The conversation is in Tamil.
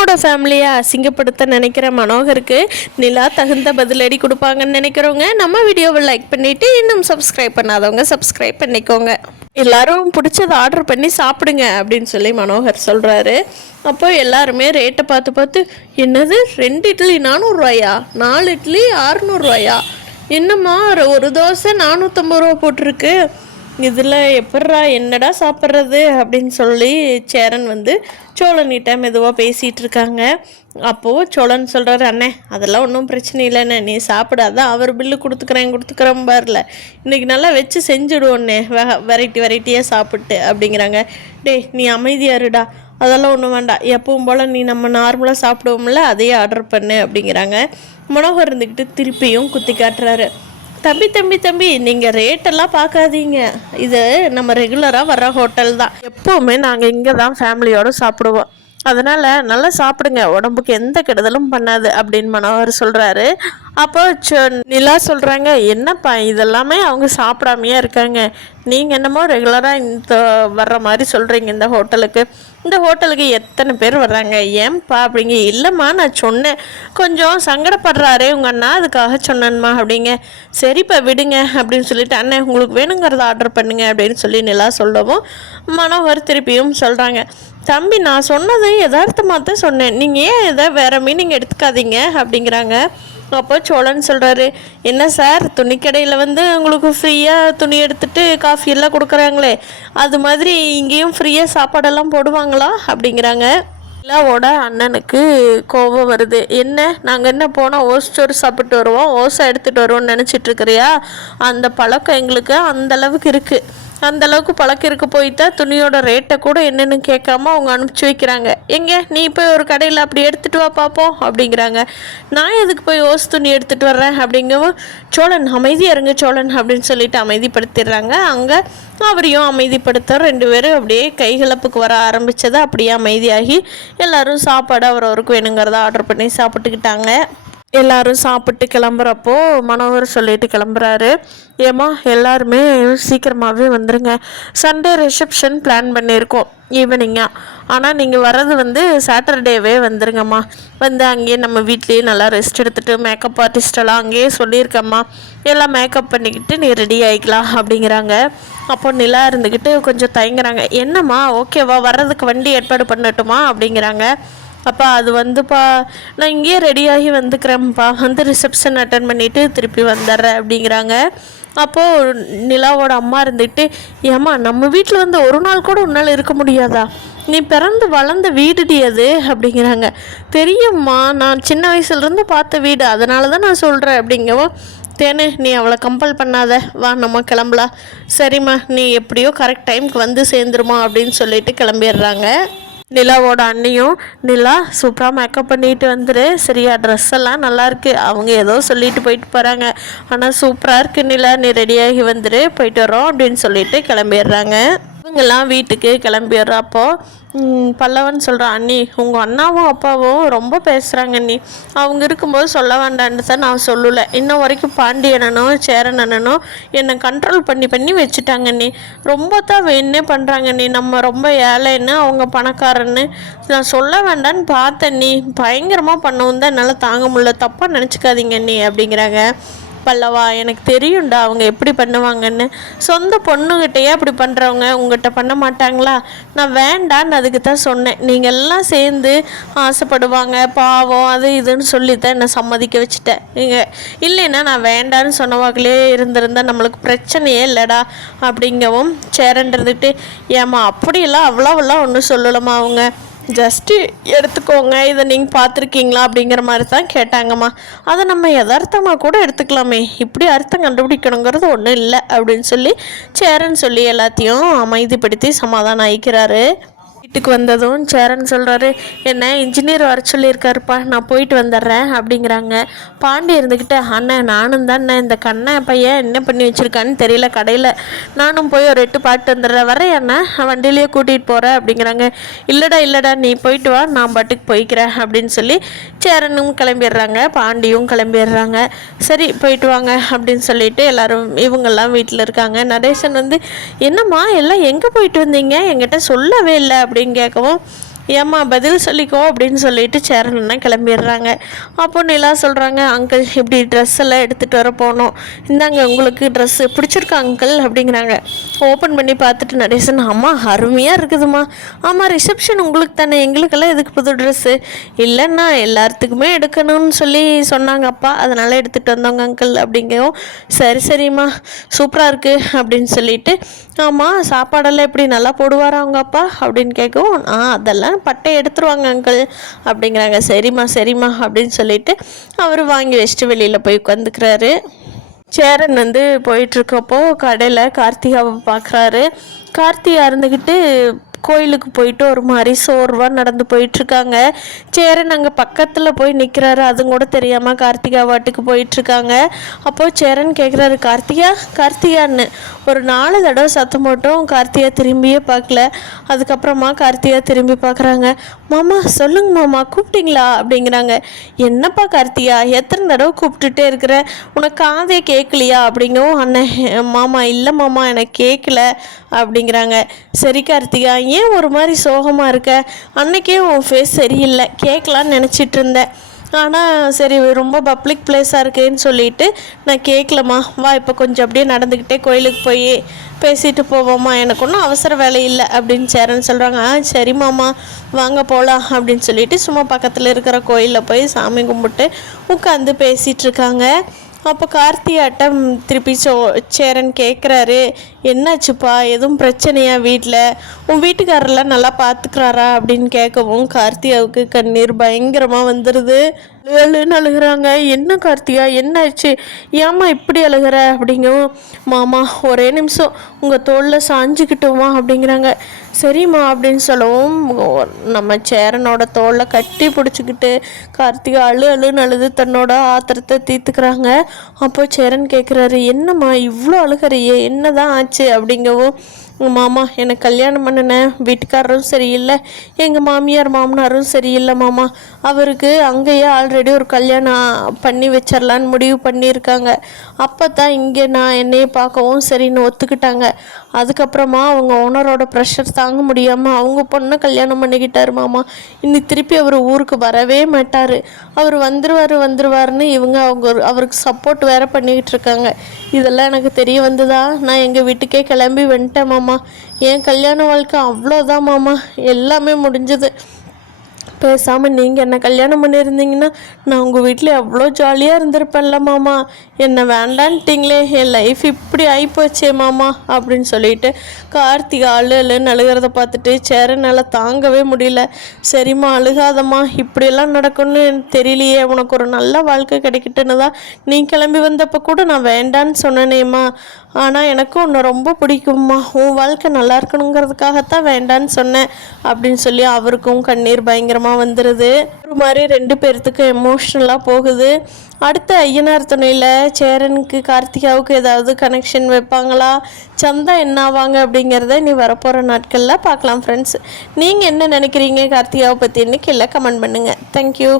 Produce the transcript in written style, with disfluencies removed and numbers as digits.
சோழனோட ஃபேமிலியை அசிங்கப்படுத்த நினைக்கிற மனோகருக்கு நிலா தகுந்த பதிலடி கொடுப்பாங்கன்னு நினைக்கிறவங்க நம்ம வீடியோவை லைக் பண்ணிவிட்டு இன்னும் சப்ஸ்கிரைப் பண்ணாதவங்க சப்ஸ்கிரைப் பண்ணிக்கோங்க. எல்லாரும் பிடிச்சதை ஆர்டர் பண்ணி சாப்பிடுங்க அப்படின்னு சொல்லி மனோகர் சொல்கிறாரு. அப்போ எல்லாருமே ரேட்டை பார்த்து பார்த்து என்னது 2 இட்லி 400 ரூபாயா, 4 இட்லி 600 ரூபாயா, என்னம்மா ஒரு தோசை 450 ரூபா போட்டிருக்கு, இதில் எப்பட்றா என்னடா சாப்பிட்றது அப்படின்னு சொல்லி சேரன் சோழன்கிட்ட மெதுவாக பேசிகிட்டு இருக்காங்க. அப்போது சோழன் சொல்கிறாரு, அண்ணே அதெல்லாம் ஒன்றும் பிரச்சனை இல்லைண்ணே, நீ சாப்பிடாதான் அவர் பில்லு கொடுத்துக்கிறேன் பாருல, இன்றைக்கி நல்லா வச்சு செஞ்சுடுவோண்ணே வெரைட்டியாக சாப்பிட்டு அப்படிங்கிறாங்க. டேய் நீ அமைதியாருடா, அதெல்லாம் ஒன்றும் வேண்டாம், எப்பவும் போல் நீ நம்ம நார்மலாக சாப்பிடுவோம்ல அதையே ஆர்டர் பண்ணு அப்படிங்கிறாங்க. மனோகர் இருந்துக்கிட்டு திருப்பியும் குத்தி காட்டுறாரு. தம்பி நீங்கள் ரேட்டெல்லாம் பார்க்காதீங்க, இது நம்ம ரெகுலராக வர்ற ஹோட்டல் தான், எப்போவுமே நாங்கள் இங்கே தான் ஃபேமிலியோடு சாப்பிடுவோம், அதனால் நல்லா சாப்பிடுங்க, உடம்புக்கு எந்த கெடுதலும் பண்ணாது அப்படின்னு மனோகர் சொல்கிறாரு. அப்போ நிலா சொல்கிறாங்க, என்னப்பா இதெல்லாமே அவங்க சாப்பிடாமையே இருக்காங்க, நீங்கள் என்னமோ ரெகுலராக இந்த வர்ற மாதிரி சொல்கிறீங்க இந்த ஹோட்டலுக்கு எத்தனை பேர் வர்றாங்க ஏன்பா அப்படிங்க. இல்லைம்மா நான் சொன்னேன், கொஞ்சம் சங்கடப்படுறாரே உங்கள் அண்ணா அதுக்காக சொன்னேன்மா அப்படிங்க. சரிப்பா விடுங்க அப்படின்னு சொல்லிட்டு அண்ணன் உங்களுக்கு வேணுங்கிறத ஆர்டர் பண்ணுங்க அப்படின்னு சொல்லி நிலா சொல்லவும் மனோகர் திருப்பியும் சொல்கிறாங்க, தம்பி நான் சொன்னது யதார்த்தமாக தான் சொன்னேன், நீங்கள் ஏன் எதை வேறு மீனிங் எடுத்துக்காதீங்க அப்படிங்கிறாங்க. அப்போ சோழன் சொல்கிறாரு, என்ன சார் துணிக்கடையில் உங்களுக்கு ஃப்ரீயாக துணி எடுத்துகிட்டு காஃபி எல்லாம் கொடுக்குறாங்களே, அது மாதிரி இங்கேயும் ஃப்ரீயாக சாப்பாடெல்லாம் போடுவாங்களா அப்படிங்கிறாங்க. நிலாவோட அண்ணனுக்கு கோபம் வருது. நாங்கள் என்ன போனால் ஓசோறு சாப்பிட்டு வருவோம், ஓசை எடுத்துகிட்டு வருவோம்னு நினச்சிட்ருக்கிறியா, அந்த பழக்கம் எங்களுக்கு அந்தளவுக்கு இருக்குது, அந்தளவுக்கு பழக்கம் இருக்க போய்தான் துணியோட ரேட்டை கூட என்னென்னு கேட்காம அவங்க அனுப்பிச்சி வைக்கிறாங்க. நீ போய் ஒரு கடையில் அப்படி எடுத்துகிட்டு வா பார்ப்போம் அப்படிங்கிறாங்க. நான் எதுக்கு போய் ஓசு துணி எடுத்துகிட்டு வர்றேன் அப்படிங்கவும் சோழன் அமைதியாக இருங்க சோழன் அப்படின்னு சொல்லிட்டு அமைதிப்படுத்திடுறாங்க. அங்கே அவரையும் அமைதிப்படுத்த 2 பேரும் அப்படியே கைகலப்புக்கு வர ஆரம்பித்தது. அப்படியே அமைதியாகி எல்லோரும் சாப்பாடு அவரவருக்கு வேணுங்கிறத ஆர்டர் பண்ணி சாப்பிட்டுக்கிட்டாங்க. எல்லோரும் சாப்பிட்டு கிளம்புறப்போ மனோகர் சொல்லிட்டு கிளம்புறாரு, ஏம்மா எல்லாருமே சீக்கிரமாகவே வந்துடுங்க, சண்டே ரிசப்ஷன் பிளான் பண்ணியிருக்கோம் ஈவினிங்காக, ஆனால் நீங்கள் வர்றது சாட்டர்டேவே வந்துருங்கம்மா, அங்கேயே நம்ம வீட்லேயே நல்லா ரெஸ்ட் எடுத்துகிட்டு மேக்கப் ஆர்டிஸ்டெல்லாம் அங்கேயே சொல்லியிருக்கம்மா, எல்லாம் மேக்கப் பண்ணிக்கிட்டு நீ ரெடி ஆகிக்கலாம் அப்படிங்கிறாங்க. அப்போ நிலா இருந்துக்கிட்டு கொஞ்சம் தயங்குறாங்க. என்னம்மா ஓகேவா, வர்றதுக்கு வண்டி ஏற்பாடு பண்ணட்டுமா அப்படிங்கிறாங்க. அப்பா அது நான் இங்கேயே ரெடியாகி வந்துக்கிறேன்ப்பா, ரிசப்ஷன் அட்டன் பண்ணிவிட்டு திருப்பி வந்துடுறேன் அப்படிங்கிறாங்க. அப்போது நிலாவோட அம்மா இருந்துட்டு, ஏம்மா நம்ம வீட்டில் ஒரு நாள் கூட உன்னால் இருக்க முடியாதா, நீ பிறந்து வளர்ந்த வீடுடி அது அப்படிங்கிறாங்க. தெரியும்மா, நான் சின்ன வயசுலேருந்து பார்த்த வீடு, அதனால தான் நான் சொல்கிறேன் அப்படிங்கவும், தேனே நீ அவளை கம்பல் பண்ணாத, வா நம்ம கிளம்பலாம், சரிம்மா நீ எப்படியோ கரெக்ட் டைமுக்கு சேர்ந்துருமா அப்படின்னு சொல்லிட்டு கிளம்பிடுறாங்க. நிலாவோட அண்ணியும், நிலா சூப்பராக மேக்கப் பண்ணிட்டு வந்துரு சரியா, ட்ரெஸ் எல்லாம் நல்லாயிருக்கு, அவங்க ஏதோ சொல்லிட்டு போயிட்டு போகிறாங்க, ஆனால் சூப்பராக இருக்குது நிலா, நீ ரெடியாகி வந்துரு போயிட்டு வரோம் அப்படின்னு சொல்லிட்டு கிளம்பிடுறாங்க. இவங்கெல்லாம் வீட்டுக்கு கிளம்பிடுறப்போ பல்லவன் சொல்கிறான், அண்ணி உங்கள் அண்ணாவும் அப்பாவும் ரொம்ப பேசுகிறாங்க அண்ணி, அவங்க இருக்கும்போது சொல்ல வேண்டான்னு தான் நான் சொல்லலை, இன்னும் வரைக்கும் பாண்டியனனும் சேரன் அண்ணனும் என்னை கண்ட்ரோல் பண்ணி வச்சுட்டாங்க அண்ணி, ரொம்ப தான் வேணே பண்ணுறாங்க அண்ணி, நம்ம ரொம்ப ஏழைன்னு அவங்க பணக்காரன்னு நான் சொல்ல வேண்டான்னு பார்த்தேன் அண்ணி, பயங்கரமாக பண்ணவும் தான் என்னால் தாங்க முடியல, தப்பாக நினச்சிக்காதீங்க அண்ணி அப்படிங்கிறாங்க. பல்லவா எனக்கு தெரியும்டா அவங்க எப்படி பண்ணுவாங்கன்னு, சொந்த பொண்ணுகிட்டையே அப்படி பண்ணுறவங்க உங்கள்கிட்ட பண்ண மாட்டாங்களா, நான் வேண்டான்னு அதுக்கு தான் சொன்னேன், நீங்கள் எல்லாம் சேர்ந்து ஆசைப்படுவாங்க பாவம் அது இதுன்னு சொல்லித்தான் என்னை சம்மதிக்க வச்சுட்டேன், நீங்கள் இல்லைன்னா நான் வேண்டான்னு சொன்னவாங்களே இருந்திருந்தால் நம்மளுக்கு பிரச்சனையே இல்லைடா அப்படிங்கவும் சேரன் இருந்துட்டு, ஏம்மா அப்படியெல்லாம் அவ்வளோவெல்லாம் ஒன்றும் சொல்லலாமா, அவங்க ஜஸ்ட்டு எடுத்துக்கோங்க, இதை நீங்கள் பார்த்துருக்கீங்களா அப்படிங்கிற மாதிரி தான் கேட்டாங்கம்மா, அதை நம்ம யதார்த்தமாக கூட எடுத்துக்கலாமே, இப்படி அர்த்தம் கண்டுபிடிக்கணுங்கிறது ஒன்றும் இல்லை அப்படின்னு சொல்லி சேரன் சொல்லி எல்லாத்தையும் அமைதிப்படுத்தி சமாதானம் ஆகிக்கிறாரு. வீட்டுக்கு வந்ததும் சேரன் சொல்கிறாரு, என்ன இன்ஜினியர் வர சொல்லியிருக்காருப்பா, நான் போயிட்டு வந்துடுறேன் அப்படிங்கிறாங்க. பாண்டி இருந்துக்கிட்டு, அண்ணன் நானும் தான் இந்த கண்ணை பையன் என்ன பண்ணி வச்சுருக்கான்னு தெரியல கடையில், நானும் போய் ஒரு 8 பாட்டு வந்துடுறேன், வரேன் அண்ணன் வண்டியிலேயே கூட்டிகிட்டு போகிறேன் அப்படிங்கிறாங்க. இல்லைடா நீ போயிட்டு வா, நான் பாட்டுக்கு போய்க்கிறேன் அப்படின்னு சொல்லி சேரனும் கிளம்பிடுறாங்க, பாண்டியும் கிளம்பிடுறாங்க. சரி போயிட்டு வாங்க அப்படின்னு சொல்லிட்டு எல்லோரும் இவங்கெல்லாம் வீட்டில் இருக்காங்க. நடேசன் என்னம்மா எல்லாம் எங்கே போயிட்டு வந்தீங்க, என்கிட்ட சொல்லவே இல்லை அப்படின்னு கேட்கவும், ஏம்மா பதில் சொல்லிக்கோ அப்படின்னு சொல்லிட்டு சேரன்னா கிளம்பிடுறாங்க. அப்போ நிலா சொல்கிறாங்க, அங்கிள் இப்படி ட்ரெஸ் எல்லாம் எடுத்துகிட்டு வர போனோம், இந்தாங்க உங்களுக்கு ட்ரெஸ்ஸு பிடிச்சிருக்கா அங்கிள் அப்படிங்கிறாங்க. ஓப்பன் பண்ணி பார்த்துட்டு நடேசன், அம்மா அருமையாக இருக்குதுமா. ஆமாம் ரிசப்ஷன் உங்களுக்கு தானே, எங்களுக்கெல்லாம் எதுக்கு புது ட்ரெஸ்ஸு? இல்லைன்னா எல்லாத்துக்குமே எடுக்கணும்னு சொல்லி சொன்னாங்க அப்பா, அதனால் எடுத்துகிட்டு வந்தோங்க அங்கிள் அப்படிங்கவும், சரி சரிம்மா சூப்பராக இருக்குது அப்படின்னு சொல்லிட்டு, ஆமாம் சாப்பாடெல்லாம் எப்படி நல்லா போடுவாரா அவங்க அப்பா அப்படின்னு கேட்கவும், அதெல்லாம் பட்டை எடுத்துருவாங்க அங்கிள் அப்படிங்கிறாங்க. சரிம்மா சரிம்மா அப்படின்னு சொல்லிட்டு அவர் வாங்கி வச்சுட்டு வெளியில் போய் உட்காந்துக்கிறாரு. சேரன் போயிட்டுருக்கப்போ கடையில் கார்த்திகாவை பார்க்குறாரு. கார்த்திகா இருந்துக்கிட்டு கோயிலுக்கு போயிட்டு ஒரு மாதிரி சோர்வாக நடந்து போயிட்டுருக்காங்க. சேரன் அங்கே பக்கத்தில் போய் நிற்கிறாரு, அதுவும் கூட தெரியாமல் கார்த்திகா வாட்டுக்கு போயிட்டுருக்காங்க. அப்போது சேரன் கேட்குறாரு, கார்த்திகா கார்த்திகான்னு ஒரு 4 தடவை சத்தம் போட்டோம். கார்த்திகா திரும்பியே பார்க்கல. அதுக்கப்புறமா கார்த்திகா திரும்பி பார்க்குறாங்க. மாமா சொல்லுங்க மாமா கூப்பிட்டீங்களா அப்படிங்கிறாங்க. என்னப்பா கார்த்திகா எத்தனை தடவை கூப்பிட்டுட்டே இருக்கிற, உனக்கு காதே கேட்கலையா அப்படிங்கவும், அண்ணன் மாமா இல்லை மாமா எனக்கு கேட்கல அப்படிங்கிறாங்க. சரி கார்த்திகா ஏன் ஒரு மாதிரி சோகமாக இருக்க, அன்னைக்கே உன் ஃபேஸ் சரியில்லை, கேட்கலான்னு நினச்சிட்டு இருந்தேன், ஆனால் சரி ரொம்ப பப்ளிக் பிளேஸாக இருக்கேன்னு சொல்லிட்டு நான் கேட்கலம்மா, வா இப்போ கொஞ்சம் அப்படியே நடந்துக்கிட்டே கோயிலுக்கு போய் பேசிட்டு போவோம்மா, எனக்கு ஒன்றும் அவசர வேலை இல்லை அப்படின்னு சேரன் சொல்கிறாங்க. சரி மாமா வாங்க போகலாம் அப்படின்னு சொல்லிட்டு சும்மா பக்கத்தில் இருக்கிற கோயிலில் போய் சாமி கும்பிட்டு உட்காந்து பேசிகிட்ருக்காங்க. அப்போ கார்த்தியாட்டம் திருப்பி சேரன் கேட்குறாரு, என்னாச்சுப்பா எதுவும் பிரச்சனையா வீட்டில், உன் வீட்டுக்காரெல்லாம் நல்லா பார்த்துக்கிறாரா அப்படின்னு கேட்கவும் கார்த்தியாவுக்கு கண்ணீர் பயங்கரமாக வந்துடுது. அழுன்னு அழுகிறாங்க. என்ன கார்த்தியா என்னாச்சு, ஏம்மா இப்படி அழுகிற அப்படிங்கவும், மாமா ஒரே நிமிஷம் உங்கள் தோளில் சாஞ்சிக்கிட்டோமா அப்படிங்கிறாங்க. சரிம்மா அப்படின்னு சொல்லவும் நம்ம சேரனோட தோளில் கட்டி பிடிச்சிக்கிட்டு கார்த்திகா அழுன்னு அழுது தன்னோட ஆத்திரத்தை தீர்த்துக்கிறாங்க. அப்போ சேரன் கேட்குறாரு, என்னம்மா இவ்வளோ அழுகிறையே என்ன தான் ஆச்சு அப்படிங்கவும், மாமா எனக்கு கல்யாணம் பண்ணினேன் வீட்டுக்காரரும் சரியில்லை, எங்கள் மாமியார் மாமனாரும் சரியில்லை மாமா, அவருக்கு அங்கேயே ஆல்ரெடி ஒரு கல்யாணம் பண்ணி வச்சிடலான்னு முடிவு பண்ணியிருக்காங்க. அப்போ தான் இங்கே நான் என்னையை பார்க்கவும் சரின்னு ஒத்துக்கிட்டாங்க. அதுக்கப்புறமா அவங்க ஓனரோட ப்ரெஷர் தாங்க முடியாமல் அவங்க பொண்ணை கல்யாணம் பண்ணிக்கிட்டாரு மாமா. இன்னி திருப்பி அவர் ஊருக்கு வரவே மாட்டார், அவர் வந்துருவாருன்னு இவங்க அவருக்கு சப்போர்ட் வேறு பண்ணிக்கிட்டு இருக்காங்க. இதெல்லாம் எனக்கு தெரிய வந்துதா நான் எங்கள் வீட்டுக்கே கிளம்பி வந்துட்டேன் மாமா. என் கல்யாண வாழ்க்கை அவ்வளோதான் மாமா, எல்லாமே முடிஞ்சது. பேசாமல் நீங்கள் என்ன கல்யாணம் பண்ணியிருந்தீங்கன்னா நான் உங்கள் வீட்டில் எவ்வளோ ஜாலியாக இருந்திருப்பேன்ல மாமா, என்னை வேண்டான்ட்டிங்களே, என் லைஃப் இப்படி ஆகிப்போச்சே மாமா அப்படின்னு சொல்லிட்டு கார்த்திகா அழுன்னு அழுகிறத பார்த்துட்டு சேரனால் தாங்கவே முடியல. சரிம்மா அழுகாதம்மா, இப்படியெல்லாம் நடக்கும்னு தெரியலையே, உனக்கு ஒரு நல்ல வாழ்க்கை கிடைக்கிட்டுன்னு தான் நீ கிளம்பி வந்தப்போ கூட நான் வேண்டான்னு சொன்னனேம்மா, ஆனால் எனக்கும் உன்னை ரொம்ப பிடிக்கும்மா, உன் வாழ்க்கை நல்லா இருக்கணுங்கிறதுக்காகத்தான் வேண்டான்னு சொன்னேன் அப்படின்னு சொல்லி அவருக்கும் கண்ணீர் பயங்கரமாக வந்துடுது. ஒரு மாதிரி 2 பேர்த்துக்கு எமோஷ்னலாக போகுது. அடுத்த ஐயனார் துணையில் சேரனுக்கு கார்த்திகாவுக்கு ஏதாவது கனெக்ஷன் வைப்பாங்களா, சந்தா என்ன ஆவாங்க அப்படிங்கிறத நீ வரப்போகிற நாட்களில் பார்க்கலாம் ஃப்ரெண்ட்ஸ். நீங்கள் என்ன நினைக்கிறீங்க கார்த்திகாவை பற்றின்னு கீழே கமெண்ட் பண்ணுங்கள். தேங்க்யூ.